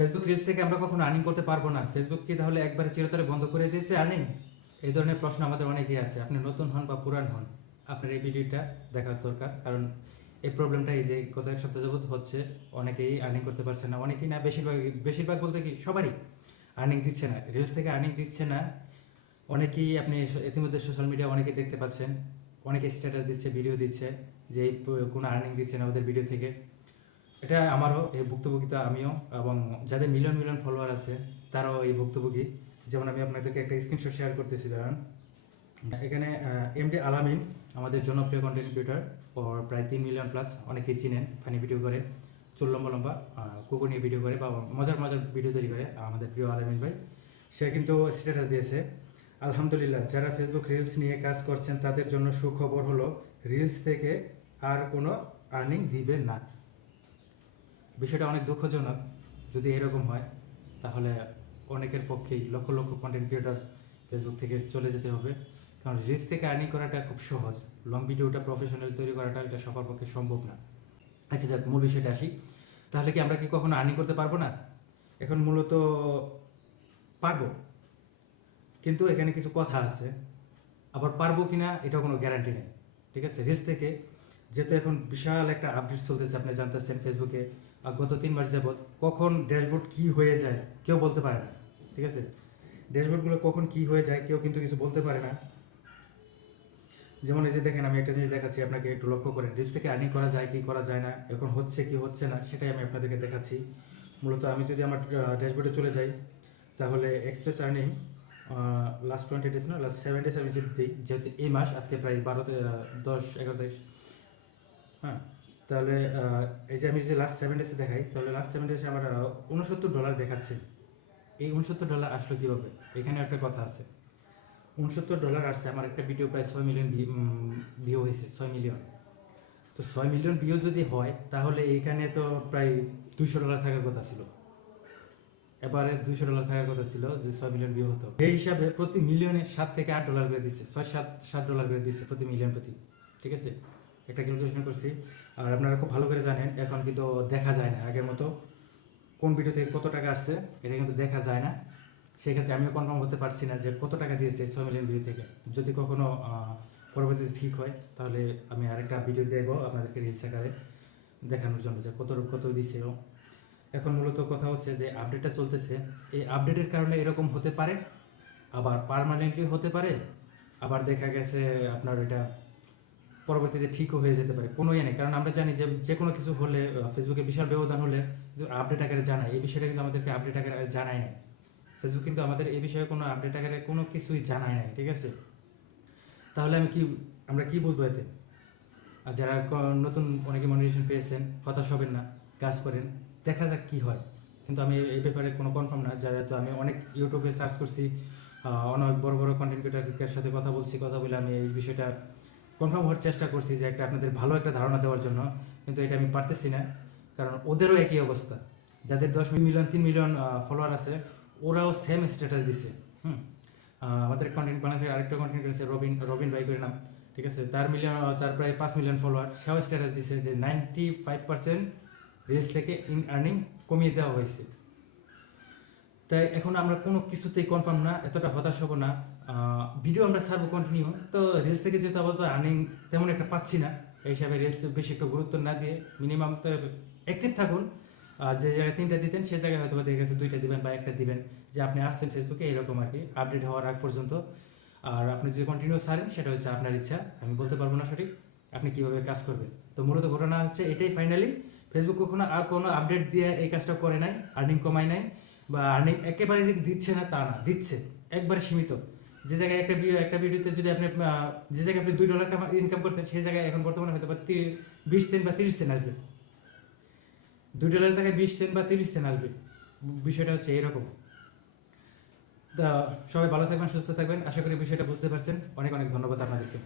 Facebook reels থেকে আমরা কখনো আর্নিং করতে পারব না। ফেসবুক কি তাহলে একবারে চিরতরে বন্ধ করে দিয়েছে আর্নিং এই ধরনের প্রশ্ন আমাদের অনেকেই আছে। আপনি নতুন হন বা পুরান হন, আপনার এই ভিডিওটা দেখার দরকার। কারণ এই প্রবলেমটা এই যে গত এক সপ্তাহ যাবত হচ্ছে, অনেকেই আর্নিং করতে পারছে না। অনেকেই না, বেশিরভাগ বেশিরভাগ বলতে কি সবারই আর্নিং দিচ্ছে না। রিলস থেকে আর্নিং দিচ্ছে না। অনেকেই আপনি ইতিমধ্যে সোশ্যাল মিডিয়া অনেকেই দেখতে পাচ্ছেন। অনেকে স্ট্যাটাস দিচ্ছে ভিডিও দিচ্ছে, যে কোনো আর্নিং দিচ্ছে না ওদের ভিডিও থেকে। এটা আমারও এই ভুক্তভোগিতা আমিও এবং যাদের মিলিয়ন মিলিয়ন ফলোয়ার আছে, তারাও এই ভুক্তভোগী। যেমন আমি আপনাদেরকে একটা স্ক্রিনশট শেয়ার করতেছি, দাঁড়ান। এখানে এমডি আলামিন আমাদের জনপ্রিয় কন্টেন্ট ক্রিয়েটার ওর প্রায় তিন মিলিয়ন প্লাস অনেকেই চিনেন ফানি ভিডিও করে চুল লম্বা লম্বা কুকুর নিয়ে ভিডিও করে বা মজার মজার ভিডিও তৈরি করে, আমাদের প্রিয় আলামিন ভাই। সে কিন্তু স্ট্যাটাস দিয়েছে। আলহামদুলিল্লাহ, যারা ফেসবুক রিলস নিয়ে কাজ করছেন, তাদের জন্য সুখবর হলো রিলস থেকে আর কোনো আর্নিং দিবে না। বিষয়টা অনেক দুঃখজনক। যদি এরকম হয়, তাহলে অনেকের পক্ষেই lakh lakh content creator Facebook থেকে চলে যেতে হবে। কারণ রিলস থেকে আর্নিং করাটা খুব সহজ। লং ভিডিওটা প্রফেশনাল তৈরি করাটা এটা সবার পক্ষে সম্ভব না। আচ্ছা যাক, মূল বিষয়টা আসি। তাহলে কি আমরা কি কখনো আর্নিং করতে পারব না? এখন মূলত পারব। কিন্তু এখানে কিছু কথা আছে। আবার পারব কিনা এটা কোনো গ্যারান্টি নেই। ঠিক আছে? রিলস থেকে যেহেতু এখন বিশাল একটা আপডেট চলতেছে, আপনি জানতেছেন ফেসবুকে গত তিন মাস যাবত কখন ড্যাশবোর্ড কি হয়ে যায়, কেউ বলতে পারে না, ঠিক আছে? ড্যাশবোর্ডগুলো কখন কি হয়ে যায়, কেউ কিন্তু কিছু বলতে পারে না। যেমন এই যে দেখেন, আমি একটা জিনিস দেখাচ্ছি আপনাকে, একটু লক্ষ্য করেন রিলস থেকে আর্নিং করা যায় কি করা যায় না, এখন হচ্ছে কি হচ্ছে না, সেটাই আমি আপনাদেরকে দেখাচ্ছি। মূলত আমি যদি আমার ড্যাশবোর্ডে চলে যাই, তাহলে express earning last twenty days না লাস্ট সেভেন ডেজ আমি যদি দিই, যেহেতু এই মাস, আজকে প্রায় বারো দশ, এগারো তারিখ। হ্যাঁ তাহলে এই যে আমি যদি লাস্ট সেভেন ডেজে দেখাই, তাহলে লাস্ট সেভেন ডেজে আমার উনসত্তর ডলার দেখাচ্ছে। এই উনসত্তর ডলার আসলো কীভাবে? এখানে একটা কথা আছে। উনসত্তর ডলার আসছে, আমার একটা ভিডিও প্রায় ছয় মিলিয়ন ভিউ হয়েছে, ছয় মিলিয়ন তো ছয় মিলিয়ন ভিউ যদি হয়, তাহলে এখানে তো প্রায় দুইশো ডলার থাকার কথা ছিল। এভারেজ দুইশো ডলার থাকার কথা ছিল যে ছয় মিলিয়ন ভিউ হতো। এই হিসাবে প্রতি মিলিয়নে সাত থেকে আট ডলার করে দিচ্ছে, ছয়, সাত সাত ডলার করে দিচ্ছে প্রতি মিলিয়ন প্রতি। ঠিক আছে? একটা ক্যালকুলেশন করছি। আর আপনারা খুব ভালো করে জানেন, এখন কিন্তু দেখা যায় না। আগের মতো কোন ভিডিও থেকে কত টাকা আসছে, এটা কিন্তু দেখা যায় না। সেক্ষেত্রে আমিও কনফার্ম হতে পারছি না যে কত টাকা দিয়েছে ছয় মিলিয়ন ভিউ থেকে। যদি কখনো পরবর্তীতে ঠিক হয়, তাহলে আমি আরেকটা ভিডিও দেবো আপনাদেরকে রিলস আকারে দেখানোর জন্য যে কত কত দিছে এখন মূলত কথা হচ্ছে যে আপডেটটা চলতেছে। এই আপডেটের কারণে এরকম হতে পারে, আবার পার্মানেন্টলি হতে পারে, আবার দেখা গেছে আপনার এটা পরবর্তীতে ঠিকও হয়ে যেতে পারে কোনো ইয়ে নেই। কারণ আমরা জানি যে যে কোনো কিছু হলে ফেসবুকে বিশাল ব্যবধান হলে কিন্তু আপডেট আকারে জানায়। এই বিষয়টা কিন্তু আমাদেরকে আপডেট আকারে জানায় না ফেসবুক কিন্তু আমাদের এই বিষয়ে কোনো আপডেট আকারে কোনো কিছুই জানায় নাই, ঠিক আছে? তাহলে আমি কি, আমরা কি বুঝব এতে? আর যারা নতুন অনেকে মনিটেশন পেয়েছেন, হতাশ হবেন না, কাজ করেন, দেখা যাক কি হয়। কিন্তু আমি এই ব্যাপারে কোনো কনফার্ম না, যারা তো আমি অনেক ইউটিউবে সার্চ করছি অনেক বড় বড় কন্টেন্ট ক্রিয়েটারের সাথে কথা বলছি, কথা বলে আমি এই বিষয়টা কনফার্ম হওয়ার চেষ্টা করছি যে একটা আপনাদের ভালো একটা ধারণা দেওয়ার জন্য, কিন্তু এটা আমি পারতেছি না। কারণ ওদেরও একই অবস্থা। যাদের দশ মিলিয়ন, তিন মিলিয়ন ফলোয়ার আছে, ওরাও সেম স্ট্যাটাস দিছে। হুম? আমাদের কন্টেন্ট বাংলাদেশের আরেকটা কন্টেন্ট করেছে রবিন রবিন ভাই করে নাম। ঠিক আছে? তার মিলিয়ন তার প্রায় পাঁচ মিলিয়ন ফলোয়ার সেও স্ট্যাটাস দিছে যে নাইনটি ফাইভ পার্সেন্ট রিলস থেকে ইন আর্নিং কমিয়ে দেওয়া হয়েছে। তাই এখন আমরা কোনো কিছুতেই কনফার্ম না, এতটা হতাশ হব না। ভিডিও আমরা ছাড়বো কন্টিনিউ তো রিলস থেকে যেহেতু আপাতত আর্নিং তেমন একটা পাচ্ছি না, এই হিসাবে রিলস বেশি একটু গুরুত্ব না দিয়ে মিনিমাম তো অ্যাক্টিভ থাকুন। আর যে জায়গায় তিনটা দিতেন সেই জায়গায় হয়তো দেখে গেছে দুইটা দিবেন বা একটা দিবেন। যে আপনি আসছেন ফেসবুকে এরকম আর কি আপডেট হওয়ার আগ পর্যন্ত। আর আপনি যদি কন্টিনিউ সারেন সেটা হচ্ছে আপনার ইচ্ছা। আমি বলতে পারব না সঠিক, আপনি কীভাবে কাজ করবেন। তো মূলত ঘটনা হচ্ছে এটাই ফাইনালি ফেসবুক কখনো আর কোনো আপডেট দিয়ে এই কাজটা করে নাই আর্নিং কমায় নাই, বা আর্নিং একেবারে যে দিচ্ছে না, তা না, দিচ্ছে। একবারে সীমিত। যে জায়গায় একটা ভিডিও একটা ভিডিওতে যদি আপনি যে জায়গায় আপনি দুই ডলার ইনকাম করতেন, সেই জায়গায় এখন বর্তমানে হয়তো বা বিশ সেন্ট বা তিরিশ সেন্ট আসবে। দুই ডলারের জায়গায় বিশ সেন্ট বা তিরিশ সেন্ট আসবে। বিষয়টা হচ্ছে এরকম। তা, সবাই ভালো থাকবেন, সুস্থ থাকবেন। আশা করি বিষয়টা বুঝতে পারছেন। অনেক অনেক ধন্যবাদ আপনাদেরকে।